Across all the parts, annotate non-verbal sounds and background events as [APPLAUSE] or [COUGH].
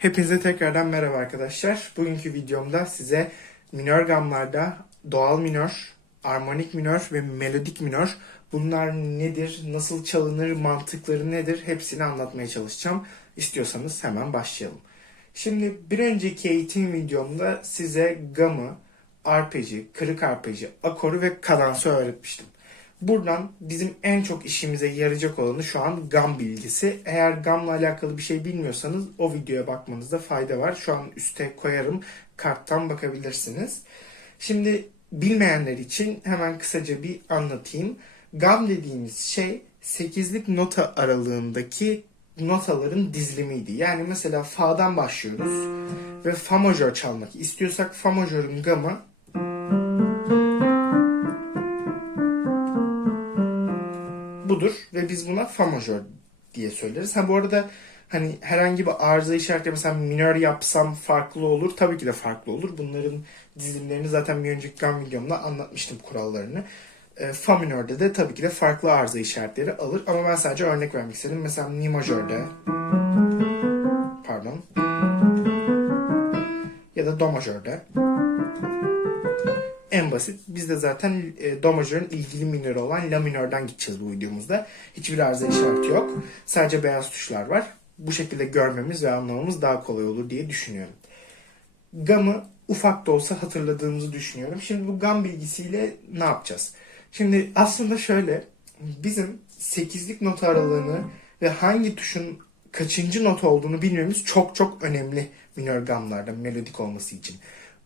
Hepinize tekrardan merhaba arkadaşlar. Bugünkü videomda size minör gamlarda doğal minör, armonik minör ve melodik minör bunlar nedir, nasıl çalınır, mantıkları nedir hepsini anlatmaya çalışacağım. İstiyorsanız hemen başlayalım. Şimdi bir önceki eğitim videomda size gamı, arpeci, kırık arpeci, akoru ve kadansı öğretmiştim. Buradan bizim en çok işimize yarayacak olanı şu an gam bilgisi. Eğer gamla alakalı bir şey bilmiyorsanız o videoya bakmanızda fayda var. Şu an üste koyarım. Karttan bakabilirsiniz. Şimdi bilmeyenler için hemen kısaca bir anlatayım. Gam dediğimiz şey 8'lik nota aralığındaki notaların dizilimiydi. Yani mesela Fa'dan başlıyoruz ve Fa majör çalmak istiyorsak Fa majörün gamı budur ve biz buna fa majör diye söyleriz. Ha bu arada hani herhangi bir arıza işareti mesela minör yapsam farklı olur. Tabii ki de farklı olur. Bunların dizilimlerini zaten bir önceki gam videomda anlatmıştım kurallarını. E, fa minörde de tabii ki de farklı arıza işaretleri alır. Ama ben sadece örnek vermek istedim. Mesela mi majörde pardon ya da do majörde en basit. Biz de zaten e, do majörün ilgili minörü olan la minörden gideceğiz bu videomuzda. Hiçbir arıza işareti yok. Sadece beyaz tuşlar var. Bu şekilde görmemiz ve anlamamız daha kolay olur diye düşünüyorum. Gamı ufak da olsa hatırladığımızı düşünüyorum. Şimdi bu gam bilgisiyle ne yapacağız? Şimdi aslında şöyle bizim 8'lik nota aralığını ve hangi tuşun kaçıncı nota olduğunu bilmemiz çok çok önemli minör gamlarda melodik olması için.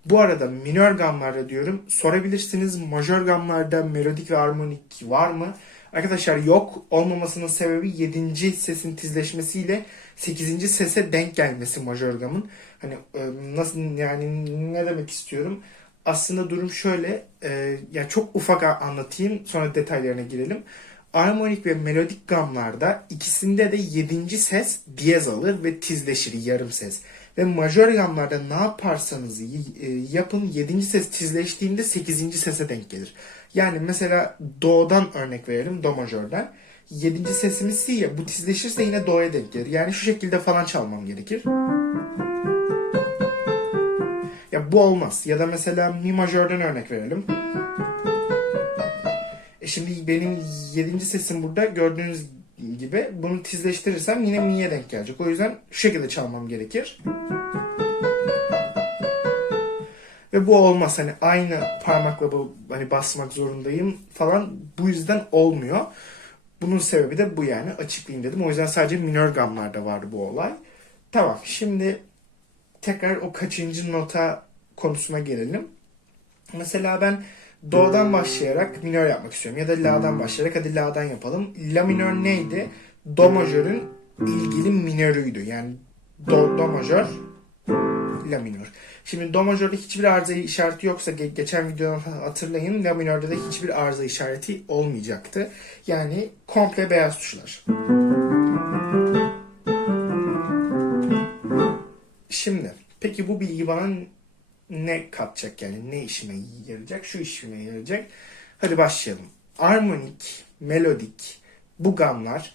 Bu arada minör gamlarda diyorum sorabilirsiniz majör gamlarda melodik ve armonik var mı? Arkadaşlar yok olmamasının sebebi 7. sesin tizleşmesiyle 8. sese denk gelmesi majör gamın. Hani e, nasıl yani ne demek istiyorum? Aslında durum şöyle e, ya çok ufak anlatayım sonra detaylarına girelim. Armonik ve melodik gamlarda ikisinde de 7. ses diyez alır ve tizleşir yarım ses. Ve majör gamlarda ne yaparsanız e, yapın 7. ses tizleştiğinde 8. sese denk gelir. Yani mesela do'dan örnek verelim do majörden. 7. sesimiz si ya bu tizleşirse yine do'ya denk gelir. Yani şu şekilde falan çalmam gerekir. Ya bu olmaz. Ya da mesela mi majörden örnek verelim. E şimdi benim 7. sesim burada gördüğünüz gibi bunu tizleştirirsem yine mi'ye denk gelecek. O yüzden şu şekilde çalmam gerekir. Ve bu olmaz. Hani aynı parmakla bu, hani basmak zorundayım falan. Bu yüzden olmuyor. Bunun sebebi de bu yani. Açıklayayım dedim. O yüzden sadece minör gamlarda vardı bu olay. Tamam. Şimdi tekrar o kaçıncı nota konusuna gelelim. Mesela ben Do'dan başlayarak minör yapmak istiyorum. Ya da La'dan başlayarak hadi La'dan yapalım. La minör neydi? Do majörün ilgili minörüydü. Yani Do, do majör, La minör. Şimdi Do majörde hiçbir arıza işareti yoksa ge- geçen videodan hatırlayın. La minörde de hiçbir arıza işareti olmayacaktı. Yani komple beyaz tuşlar. Şimdi peki bu bilgi bana ne katacak yani ne işime yarayacak? Şu işime yarayacak. Hadi başlayalım. Armonik, melodik bu gamlar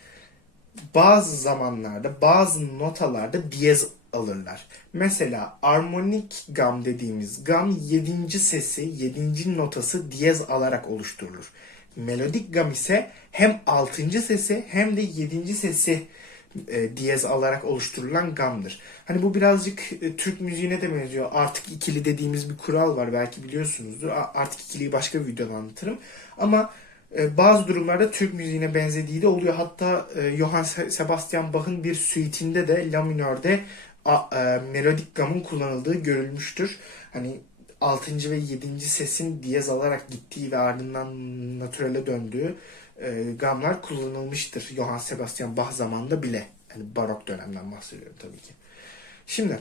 bazı zamanlarda bazı notalarda diyez alırlar. Mesela armonik gam dediğimiz gam 7. sesi 7. notası diyez alarak oluşturulur. Melodik gam ise hem 6. sesi hem de 7. sesi e, diyez alarak oluşturulan gamdır. Hani bu birazcık e, Türk müziğine de benziyor. Artık ikili dediğimiz bir kural var. Belki biliyorsunuzdur. A- Artık ikiliyi başka bir videoda anlatırım. Ama e, bazı durumlarda Türk müziğine benzediği de oluyor. Hatta e, Johann Se- Sebastian Bach'ın bir suite'inde de La minörde a- e, melodik gamın kullanıldığı görülmüştür. Hani 6. ve 7. sesin diyez alarak gittiği ve ardından natürele döndüğü e, gamlar kullanılmıştır. Johann Sebastian Bach zamanında bile. Yani barok dönemden bahsediyorum tabii ki. Şimdi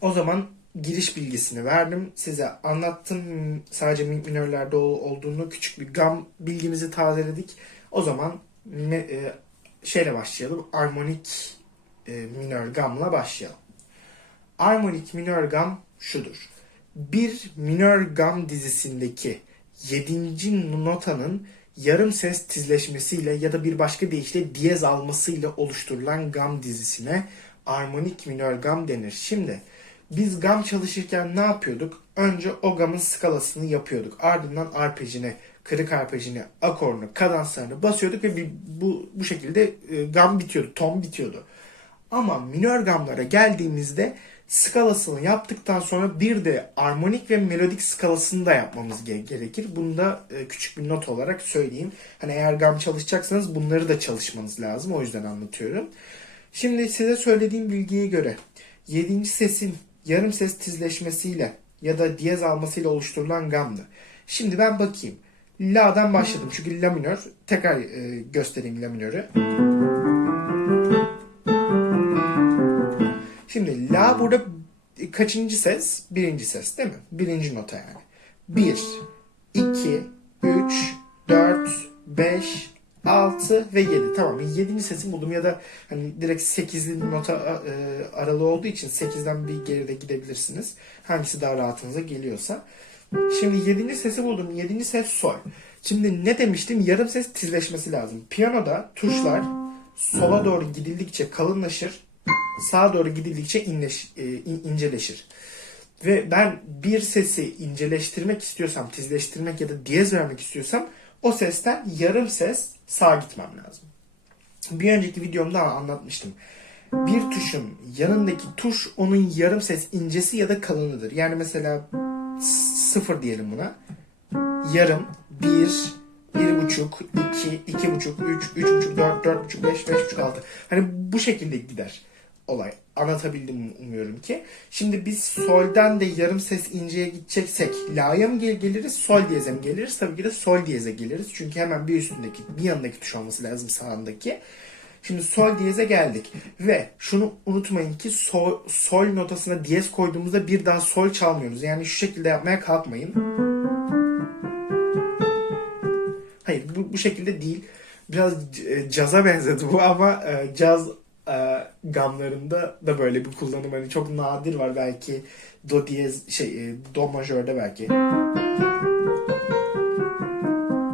o zaman giriş bilgisini verdim. Size anlattım. Sadece mi- minörlerde ol- olduğunu küçük bir gam bilgimizi tazeledik. O zaman e, şeyle başlayalım. Armonik e, minör gamla başlayalım. Armonik minör gam şudur. Bir minör gam dizisindeki 7. notanın yarım ses tizleşmesiyle ya da bir başka deyişle diyez almasıyla oluşturulan gam dizisine armonik minör gam denir. Şimdi biz gam çalışırken ne yapıyorduk? Önce o gamın skalasını yapıyorduk. Ardından arpejine, kırık arpejine, akorunu, kadanslarını basıyorduk ve bir, bu, bu şekilde e, gam bitiyordu, ton bitiyordu. Ama minör gamlara geldiğimizde skalasını yaptıktan sonra bir de armonik ve melodik skalasını da yapmamız ge- gerekir. Bunu da e, küçük bir not olarak söyleyeyim. Hani eğer gam çalışacaksanız bunları da çalışmanız lazım. O yüzden anlatıyorum. Şimdi size söylediğim bilgiye göre 7. sesin yarım ses tizleşmesiyle ya da diyez almasıyla oluşturulan gamdı. Şimdi ben bakayım. La'dan başladım çünkü la minör. Tekrar e, göstereyim la minörü. Burada kaçıncı ses? Birinci ses değil mi? Birinci nota yani. 1, 2, 3, 4, 5, 6 ve 7. Tamam 7. sesi buldum ya da hani direkt 8'li nota e, aralığı olduğu için 8'den bir geride gidebilirsiniz. Hangisi daha rahatınıza geliyorsa. Şimdi 7. sesi buldum. 7. ses sol. Şimdi ne demiştim? Yarım ses tizleşmesi lazım. Piyanoda tuşlar sola doğru gidildikçe kalınlaşır sağa doğru gidildikçe inleş, e, in- inceleşir. Ve ben bir sesi inceleştirmek istiyorsam, tizleştirmek ya da diyez vermek istiyorsam o sesten yarım ses sağa gitmem lazım. Bir önceki videomda anlatmıştım. Bir tuşun yanındaki tuş onun yarım ses incesi ya da kalınıdır. Yani mesela sıfır diyelim buna. Yarım, bir, bir buçuk, iki, iki buçuk, üç, üç buçuk, dört, dört buçuk, beş, beş buçuk, altı. Hani bu şekilde gider olay. Anlatabildim umuyorum ki. Şimdi biz solden de yarım ses inceye gideceksek la'ya mı gel- geliriz, sol diyeze mi geliriz? Tabii ki de sol diyeze geliriz. Çünkü hemen bir üstündeki, bir yanındaki tuş olması lazım sağındaki. Şimdi sol diyeze geldik. Ve şunu unutmayın ki sol, sol notasına diyez koyduğumuzda bir daha sol çalmıyoruz. Yani şu şekilde yapmaya kalkmayın. Hayır bu, bu şekilde değil. Biraz e, caza benzedi bu ama e, caz e, gamlarında da böyle bir kullanım hani çok nadir var belki do diyez şey e, do majörde belki.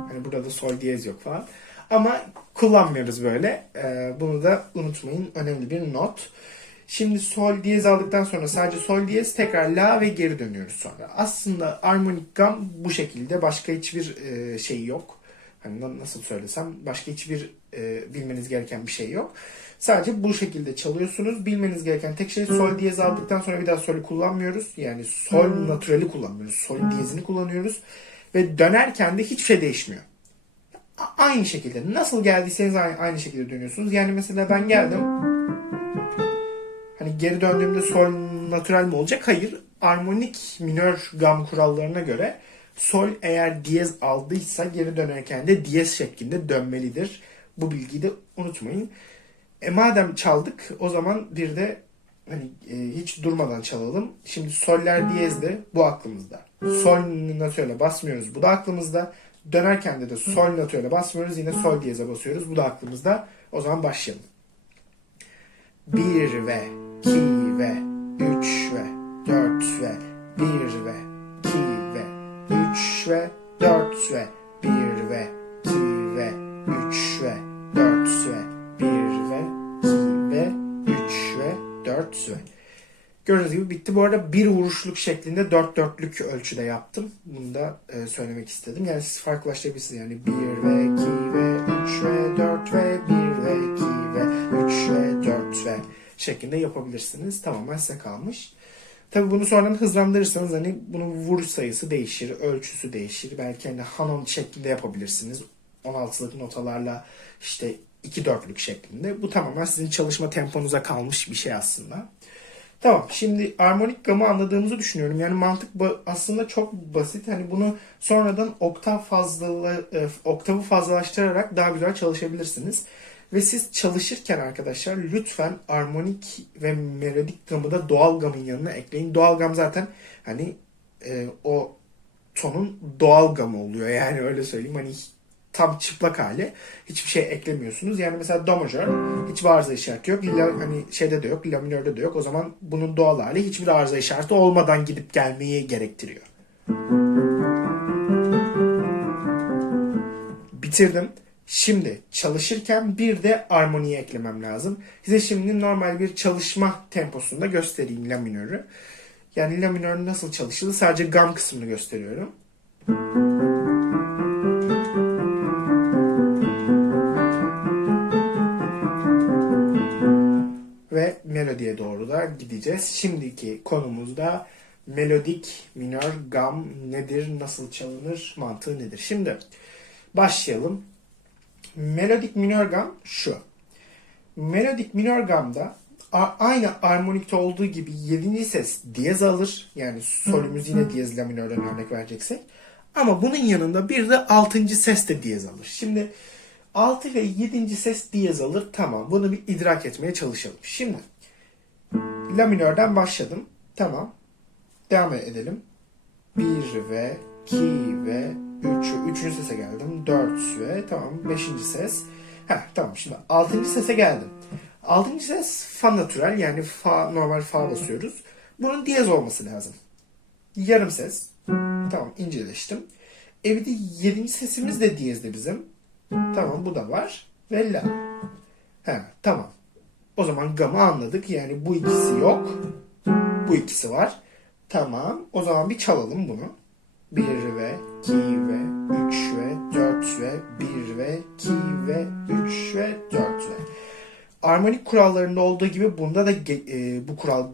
Hani burada da sol diyez yok falan. Ama kullanmıyoruz böyle. E, bunu da unutmayın. Önemli bir not. Şimdi sol diyez aldıktan sonra sadece sol diyez tekrar la ve geri dönüyoruz sonra. Aslında armonik gam bu şekilde başka hiçbir e, şey yok. Hani na- nasıl söylesem başka hiçbir e, bilmeniz gereken bir şey yok. Sadece bu şekilde çalıyorsunuz. Bilmeniz gereken tek şey sol diyez aldıktan sonra bir daha solü kullanmıyoruz. Yani sol naturali kullanmıyoruz. Sol diyezini kullanıyoruz. Ve dönerken de hiçbir şey değişmiyor. Aynı şekilde. Nasıl geldiyseniz aynı, aynı şekilde dönüyorsunuz. Yani mesela ben geldim. Hani geri döndüğümde sol natural mi olacak? Hayır. Armonik minör gam kurallarına göre sol eğer diyez aldıysa geri dönerken de diyez şeklinde dönmelidir. Bu bilgiyi de unutmayın. E madem çaldık o zaman bir de hani e, hiç durmadan çalalım. Şimdi soller diyez de bu aklımızda. Sol natüre basmıyoruz. Bu da aklımızda. Dönerken de de sol natüre basmıyoruz. Yine sol diyeze basıyoruz. Bu da aklımızda. O zaman başlayalım. 1 ve 2 ve 3 ve 4 ve 1 ve 2 ve 3 ve 4 ve 1 ve 2 ve Gördüğünüz gibi bitti. Bu arada bir vuruşluk şeklinde dört dörtlük ölçüde yaptım. Bunu da e, söylemek istedim. Yani siz farklılaştırabilirsiniz. Yani 1 ve 2 ve 3 ve 4 ve 1 ve 2 ve 3 ve 4 ve şeklinde yapabilirsiniz. Tamamen size kalmış. Tabi bunu sonradan hızlandırırsanız hani bunun vuruş sayısı değişir, ölçüsü değişir. Belki hani Hanon şeklinde yapabilirsiniz. 16'lık notalarla işte 2 dörtlük şeklinde. Bu tamamen sizin çalışma temponuza kalmış bir şey aslında. Tamam şimdi armonik gamı anladığımızı düşünüyorum. Yani mantık aslında çok basit. Hani bunu sonradan oktav fazlalı, e, oktavı fazlalaştırarak daha güzel çalışabilirsiniz. Ve siz çalışırken arkadaşlar lütfen armonik ve melodik gamı da doğal gamın yanına ekleyin. Doğal gam zaten hani e, o tonun doğal gamı oluyor. Yani öyle söyleyeyim. Hani tam çıplak hali. Hiçbir şey eklemiyorsunuz. Yani mesela do majör hiçbir arıza işareti yok. La, hani şeyde de yok. La minörde de yok. O zaman bunun doğal hali hiçbir arıza işareti olmadan gidip gelmeyi gerektiriyor. Bitirdim. Şimdi çalışırken bir de armoniyi eklemem lazım. Size şimdi normal bir çalışma temposunda göstereyim la minörü. Yani la minör nasıl çalışılır sadece gam kısmını gösteriyorum. Ve melodiye doğru da gideceğiz. Şimdiki konumuzda melodik minör gam nedir, nasıl çalınır, mantığı nedir? Şimdi başlayalım. Melodik minör gam şu. Melodik minör gamda aynı armonikte olduğu gibi 7. ses diyez alır. Yani solümüz yine diyez la minörden örnek vereceksek. Ama bunun yanında bir de 6. ses de diyez alır. Şimdi 6 ve 7. ses diyez alır. Tamam. Bunu bir idrak etmeye çalışalım. Şimdi la minörden başladım. Tamam. Devam edelim. 1 ve 2 ve 3 3. sese geldim. 4 ve tamam 5. ses. Heh, tamam şimdi 6. sese geldim. 6. ses fa natürel yani fa normal fa basıyoruz. Bunun diyez olması lazım. Yarım ses. Tamam inceleştim. E bir de 7. sesimiz de diyezde bizim. Tamam bu da var. Ve la. He, tamam. O zaman gamı anladık. Yani bu ikisi yok. Bu ikisi var. Tamam. O zaman bir çalalım bunu. 1 ve 2 ve 3 ve 4 ve 1 ve 2 ve 3 ve 4 ve. Armonik kurallarında olduğu gibi bunda da e, bu kural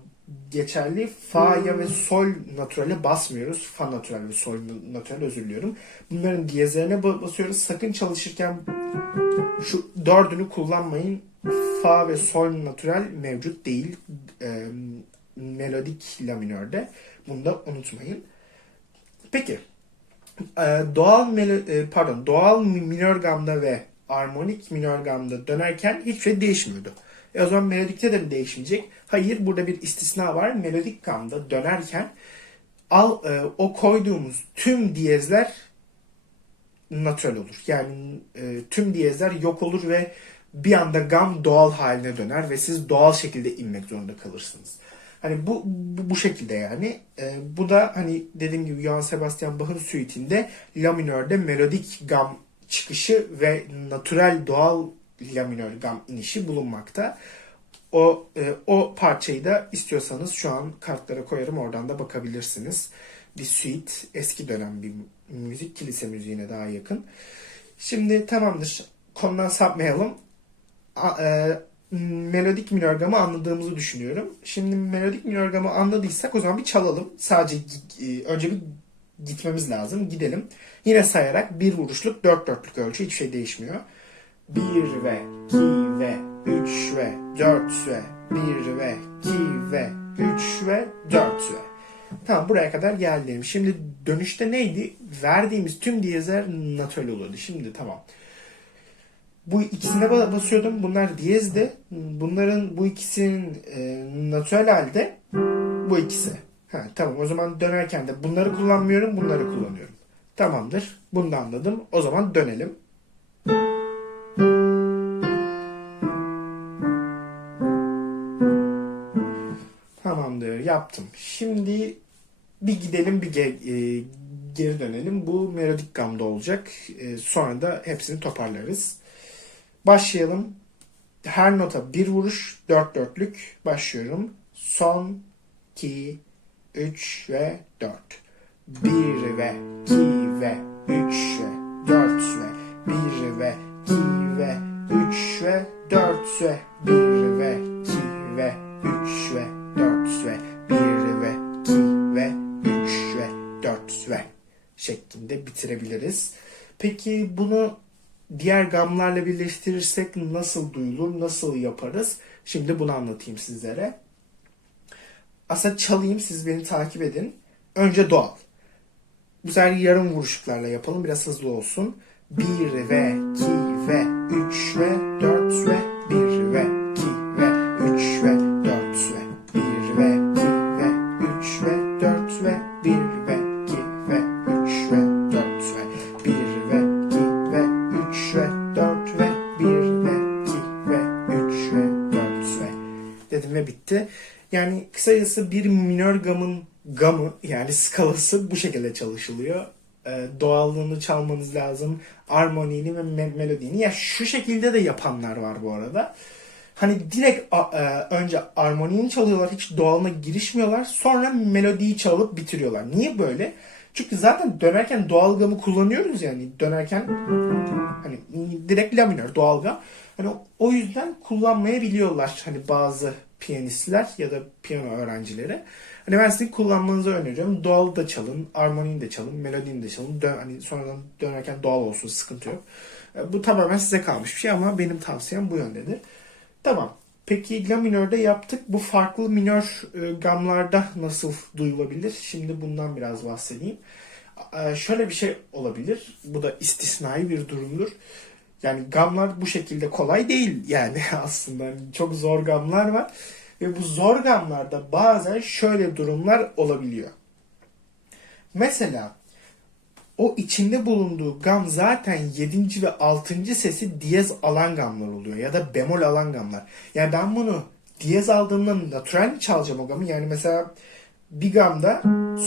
geçerli. Fa'ya ve sol naturale basmıyoruz. Fa natural ve sol natural özür diliyorum. Bunların diyezlerine ba- basıyoruz. Sakın çalışırken şu dördünü kullanmayın. Fa ve sol natural mevcut değil. E, melodik la minörde. Bunu da unutmayın. Peki e, doğal melo- e, pardon doğal mi- minör gamda ve armonik minör gamda dönerken hiçbir şey değişmiyordu. E o zaman melodikte de mi değişmeyecek? Hayır burada bir istisna var. Melodik gamda dönerken al e, o koyduğumuz tüm diyezler natural olur. Yani e, tüm diyezler yok olur ve bir anda gam doğal haline döner ve siz doğal şekilde inmek zorunda kalırsınız. Hani bu bu, bu şekilde yani. E, bu da hani dediğim gibi Johann Sebastian Bach'ın suite'inde la minörde melodik gam çıkışı ve natural doğal la minör gam inişi bulunmakta. O e, o parçayı da istiyorsanız şu an kartlara koyarım oradan da bakabilirsiniz. Bir suite eski dönem bir müzik kilise müziğine daha yakın. Şimdi tamamdır. Konudan sapmayalım. E, melodik minör gamı anladığımızı düşünüyorum. Şimdi melodik minör gamı anladıysak o zaman bir çalalım. Sadece e, önce bir gitmemiz lazım. Gidelim. Yine sayarak bir vuruşluk dört dörtlük ölçü hiçbir şey değişmiyor. 1 ve 2 ve 3 ve 4 ve 1 ve 2 ve 3 ve 4 ve. Tamam buraya kadar geldim. Şimdi dönüşte neydi? Verdiğimiz tüm diyezler natürel oluyordu. Şimdi tamam. Bu ikisine ba- basıyordum. Bunlar diyezdi. Bunların bu ikisinin e, natürel halde bu ikisi. Ha, tamam o zaman dönerken de bunları kullanmıyorum. Bunları kullanıyorum. Tamamdır. Bunu da anladım. O zaman dönelim. Tamamdır yaptım. Şimdi bir gidelim bir ge- e, geri dönelim. Bu melodik gamda olacak. E, sonra da hepsini toparlarız. Başlayalım. Her nota bir vuruş, dört dörtlük. Başlıyorum. Son, iki, üç ve dört. Bir ve iki ve üç ve dört ve bir ve iki ve üç ve dört ve bir ve iki ve üç ve dört ve bir ve iki ve üç ve dört ve şeklinde bitirebiliriz. Peki bunu diğer gamlarla birleştirirsek nasıl duyulur, nasıl yaparız? Şimdi bunu anlatayım sizlere. Aslında çalayım, siz beni takip edin. Önce doğal. Bu sefer yarım vuruşluklarla yapalım, biraz hızlı olsun. 1 ve 2 ve 3 yani skalası bu şekilde çalışılıyor. e, doğallığını çalmanız lazım. Armonini ve me- melodini. Ya şu şekilde de yapanlar var bu arada. Hani direkt a- e, önce armonini çalıyorlar, hiç doğalına girişmiyorlar. Sonra melodiyi çalıp bitiriyorlar. Niye böyle? Çünkü zaten dönerken doğal gamı kullanıyoruz yani. Dönerken hani direkt la minör doğal gam. Hani o yüzden kullanmayabiliyorlar hani bazı piyanistler ya da piyano öğrencileri. Hani ben sizin kullanmanızı öneriyorum. Doğal da çalın, armoniyi de çalın, melodiyi de çalın. Dön, hani sonradan dönerken doğal olsun, sıkıntı yok. E, Bu tamamen size kalmış bir şey ama benim tavsiyem bu yöndedir. Tamam. Peki la minörde yaptık. Bu farklı minör e, gamlarda nasıl duyulabilir? Şimdi bundan biraz bahsedeyim. E, şöyle bir şey olabilir. Bu da istisnai bir durumdur. Yani gamlar bu şekilde kolay değil yani [LAUGHS] aslında. Çok zor gamlar var. Ve bu zor gamlarda bazen şöyle durumlar olabiliyor. Mesela o içinde bulunduğu gam zaten 7. ve 6. sesi diyez alan gamlar oluyor ya da bemol alan gamlar. Yani ben bunu diyez aldığımda natural çalacağım o gamı? Yani mesela bir gamda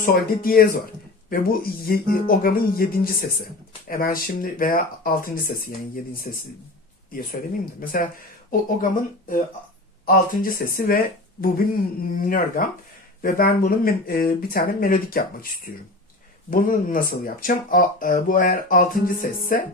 solde diyez var. Ve bu ye- o gamın 7. sesi. E ben şimdi veya 6. sesi yani 7. sesi diye söylemeyeyim de. Mesela o, o gamın e, 6. sesi ve bu bir minör gam. Ve ben bunun e, bir tane melodik yapmak istiyorum. Bunu nasıl yapacağım? A- e, bu eğer 6. sesse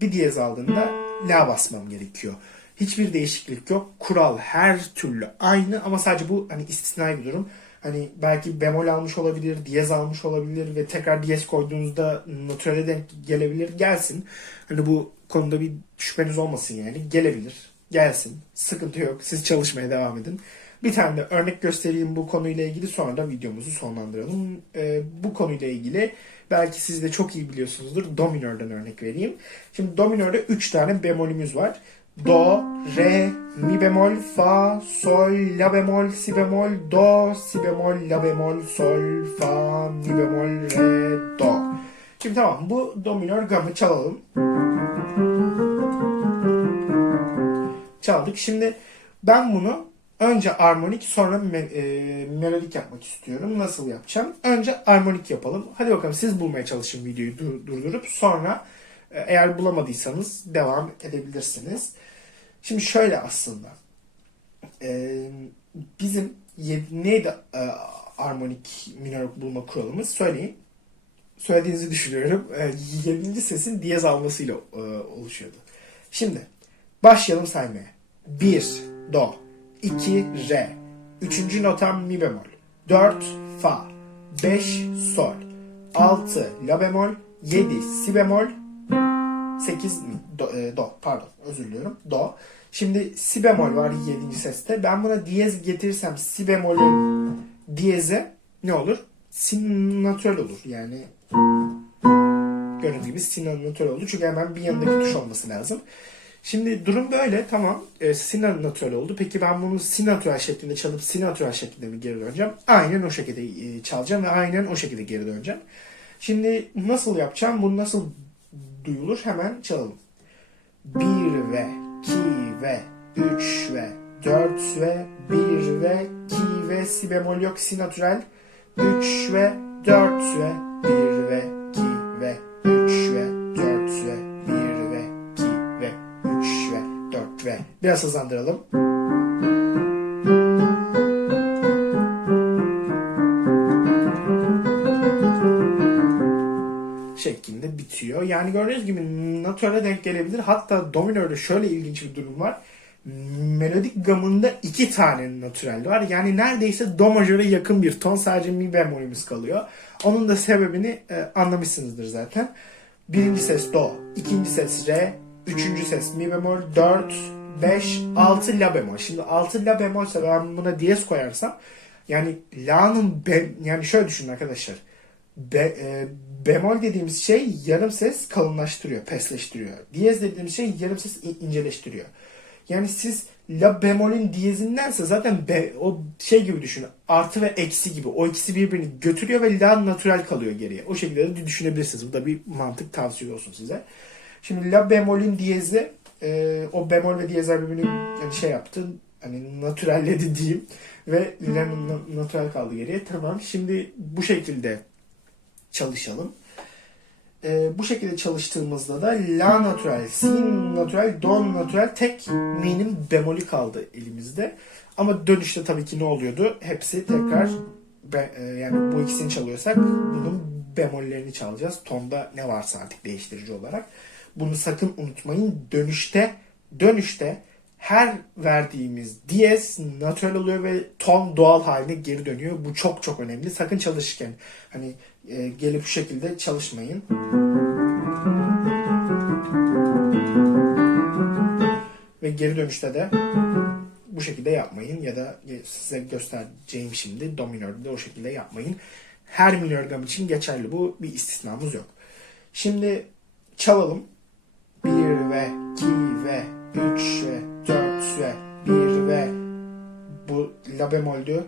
bir diyez aldığında la basmam gerekiyor. Hiçbir değişiklik yok. Kural her türlü aynı ama sadece bu hani istisnai bir durum. Hani belki bemol almış olabilir, diyez almış olabilir ve tekrar diyez koyduğunuzda natürele denk gelebilir. Gelsin. Hani bu konuda bir şüpheniz olmasın yani. Gelebilir. Gelsin. Sıkıntı yok. Siz çalışmaya devam edin. Bir tane de örnek göstereyim bu konuyla ilgili sonra da videomuzu sonlandıralım. Ee, bu konuyla ilgili belki siz de çok iyi biliyorsunuzdur. Do minörden örnek vereyim. Şimdi do minörde 3 tane bemolümüz var. Do, re, mi bemol, fa, sol, la bemol, si bemol, do, si bemol, la bemol, sol, fa, mi bemol, re, do. Şimdi tamam bu do minör gamı çalalım. Çaldık. Şimdi ben bunu önce armonik sonra me- e, melodik yapmak istiyorum. Nasıl yapacağım? Önce armonik yapalım. Hadi bakalım siz bulmaya çalışın videoyu dur- durdurup sonra e, eğer bulamadıysanız devam edebilirsiniz. Şimdi şöyle aslında. E, bizim neydi e, armonik minör bulma kuralımız? Söyleyin. Söylediğinizi düşünüyorum. E, 7. sesin diyez almasıyla e, oluşuyordu. Şimdi başlayalım saymaya. 1 do, 2 re, 3. notam mi bemol, 4 fa, 5 sol, 6 la bemol, 7 si bemol, 8 do, e, do pardon özür diliyorum do. Şimdi si bemol var 7. seste. Ben buna diyez getirirsem si bemolün diyeze ne olur? Si natürel olur. Yani gördüğünüz gibi si natürel oldu. Çünkü hemen bir yanındaki tuş olması lazım. Şimdi durum böyle tamam. E, si natürel oldu. Peki ben bunu si natürel şeklinde çalıp si natürel şeklinde mi geri döneceğim? Aynen o şekilde e, çalacağım ve aynen o şekilde geri döneceğim. Şimdi nasıl yapacağım? Bu nasıl duyulur? Hemen çalalım. 1 ve 2 ve 3 ve 4 ve 1 ve 2 ve si bemol yok si natürel 3 ve 4 ve 1 ve 2 ve 3 ve 4 ve 1 ve 2 ve 3 ve 4 ve biraz hızlandıralım. Yani gördüğünüz gibi natürele denk gelebilir. Hatta dominörde şöyle ilginç bir durum var. Melodik gamında iki tane natürel var. Yani neredeyse do majöre yakın bir ton. Sadece mi bemolümüz kalıyor. Onun da sebebini e, anlamışsınızdır zaten. Birinci ses do, ikinci ses re, üçüncü ses mi bemol, dört, beş, altı la bemol. Şimdi altı la bemolse ben buna diyez koyarsam yani la'nın yani şöyle düşünün arkadaşlar. Be, e, bemol dediğimiz şey yarım ses kalınlaştırıyor, pesleştiriyor. Diyez dediğimiz şey yarım ses in- inceleştiriyor. Yani siz la bemolün diyezindense zaten be, o şey gibi düşünün. Artı ve eksi gibi. O ikisi birbirini götürüyor ve la natürel kalıyor geriye. O şekilde de düşünebilirsiniz. Bu da bir mantık tavsiye olsun size. Şimdi la bemolün diyezi e, o bemol ve diyezler birbirini yani şey yaptı. Hani natürelledi diyeyim. Ve la natürel kaldı geriye. Tamam. Şimdi bu şekilde çalışalım. e, bu şekilde çalıştığımızda da La natural, Si natural, Do natural tek mi'nin bemolü kaldı elimizde. Ama dönüşte tabii ki ne oluyordu? Hepsi tekrar be- e, yani bu ikisini çalıyorsak bunun bemollerini çalacağız. Tonda ne varsa artık değiştirici olarak. Bunu sakın unutmayın. Dönüşte dönüşte her verdiğimiz diyez natural oluyor ve ton doğal haline geri dönüyor. Bu çok çok önemli. Sakın çalışırken hani e, gelip bu şekilde çalışmayın. Ve geri dönüşte de bu şekilde yapmayın ya da size göstereceğim şimdi do minörde de o şekilde yapmayın. Her minör gam için geçerli bu. Bir istisnamız yok. Şimdi çalalım. 1 ve 2 ve 3 ve 4 ve 1 ve bu la bemoldü.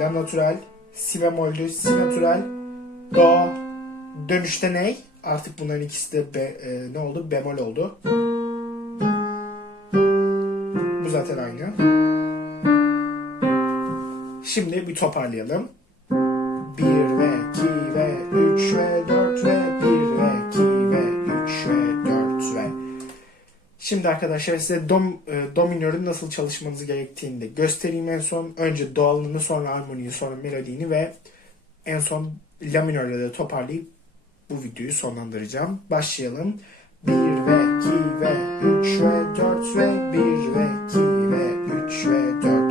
La natural, si bemoldü, si natural, do. Dönüşte ne? Artık bunların ikisi de be, e, ne oldu? Bemol oldu. Bu zaten aynı. Şimdi bir toparlayalım. 1 ve 2 ve 3 ve 4 ve 1 ve 2 ve 3 ve 4 ve Şimdi arkadaşlar size do, e, do minörün nasıl çalışmanız gerektiğini de göstereyim en son. Önce doğalını, sonra armoniyi, sonra melodiğini ve en son la minörle de toparlayıp bu videoyu sonlandıracağım. Başlayalım. 1 ve 2 ve 3 ve 4 ve 1 ve 2 ve 3 ve 4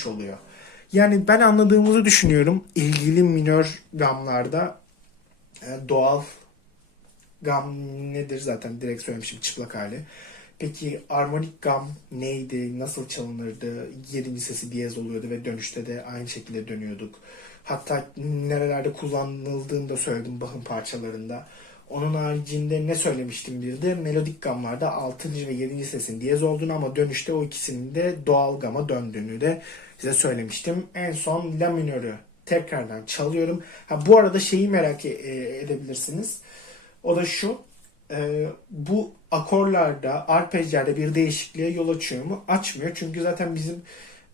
bitmiş oluyor. Yani ben anladığımızı düşünüyorum. İlgili minör gamlarda e, doğal gam nedir zaten direkt söylemişim çıplak hali. Peki armonik gam neydi? Nasıl çalınırdı? 7. sesi diyez oluyordu ve dönüşte de aynı şekilde dönüyorduk. Hatta nerelerde kullanıldığını da söyledim Bach'ın parçalarında. Onun haricinde ne söylemiştim bir de melodik gamlarda 6. ve 7. sesin diyez olduğunu ama dönüşte o ikisinin de doğal gama döndüğünü de size söylemiştim. En son la minörü tekrardan çalıyorum. Ha, bu arada şeyi merak e- edebilirsiniz. O da şu. e, bu akorlarda, arpejlerde bir değişikliğe yol açıyor mu? Açmıyor. Çünkü zaten bizim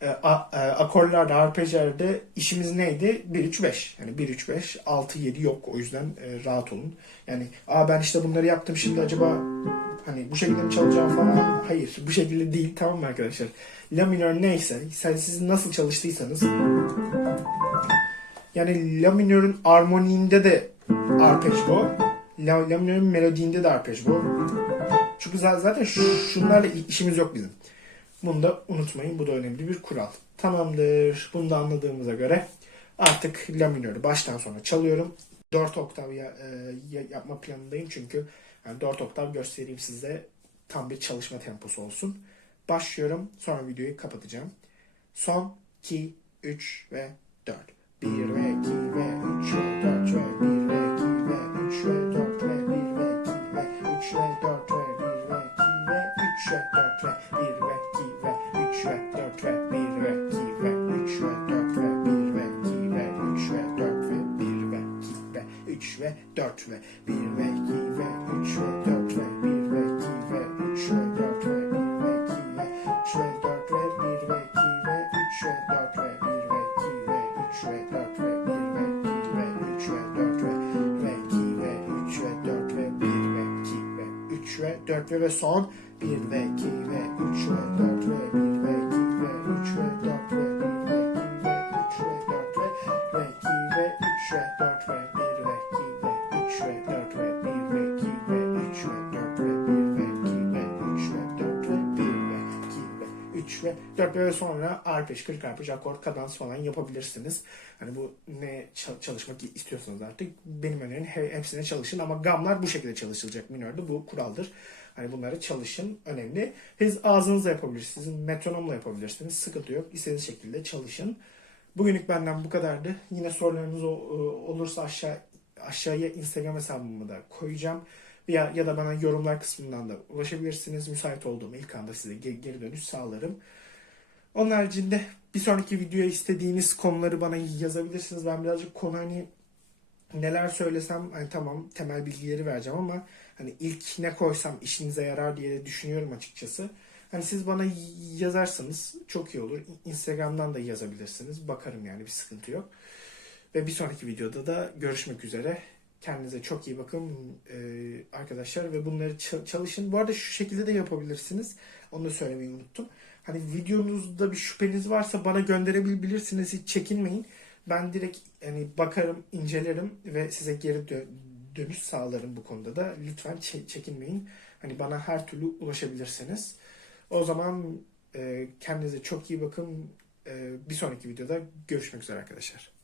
e, a- e, akorlarda, arpejlerde işimiz neydi? 1-3-5. Yani 1-3-5, 6-7 yok. O yüzden e, rahat olun. Yani Aa ben işte bunları yaptım şimdi acaba hani bu şekilde mi çalacağım falan. Hayır bu şekilde değil tamam mı arkadaşlar? La minör neyse sen siz nasıl çalıştıysanız yani la minörün armoniğinde de arpej bu. La, la minörün melodiğinde de arpej bu. Çünkü za- zaten şu- şunlarla işimiz yok bizim. Bunu da unutmayın. Bu da önemli bir kural. Tamamdır. Bunu da anladığımıza göre artık la minörü baştan sona çalıyorum. 4 oktav ya, e, ya- yapma planındayım çünkü yani 4 oktav göstereyim size tam bir çalışma temposu olsun. Başlıyorum. Sonra videoyu kapatacağım. Son 2, 3 ve 4. 1 ve 2 ve 3 ve 4 ve sonra arpej, 40 arpej, akor, kadans falan yapabilirsiniz. Hani bu ne çal- çalışmak istiyorsanız artık benim önerim he- hepsine çalışın ama gamlar bu şekilde çalışılacak minörde bu kuraldır. Hani bunları çalışın önemli. Siz ağzınızla yapabilirsiniz, metronomla yapabilirsiniz. Sıkıntı yok. İstediğiniz şekilde çalışın. Bugünlük benden bu kadardı. Yine sorularınız olursa aşağı aşağıya Instagram hesabımı da koyacağım. Ya, ya da bana yorumlar kısmından da ulaşabilirsiniz. Müsait olduğum ilk anda size ge- geri dönüş sağlarım. Onun haricinde bir sonraki videoya istediğiniz konuları bana yazabilirsiniz. Ben birazcık konu hani neler söylesem hani tamam temel bilgileri vereceğim ama hani ilk ne koysam işinize yarar diye de düşünüyorum açıkçası. Hani siz bana yazarsanız çok iyi olur. Instagram'dan da yazabilirsiniz. Bakarım yani bir sıkıntı yok. Ve bir sonraki videoda da görüşmek üzere. Kendinize çok iyi bakın ee, arkadaşlar ve bunları çalışın. Bu arada şu şekilde de yapabilirsiniz. Onu da söylemeyi unuttum. Hani videonuzda bir şüpheniz varsa bana gönderebilirsiniz. Hiç çekinmeyin. Ben direkt hani bakarım, incelerim ve size geri dö- dönüş sağlarım bu konuda da. Lütfen çe- çekinmeyin. Hani bana her türlü ulaşabilirsiniz. O zaman e, kendinize çok iyi bakın. E, bir sonraki videoda görüşmek üzere arkadaşlar.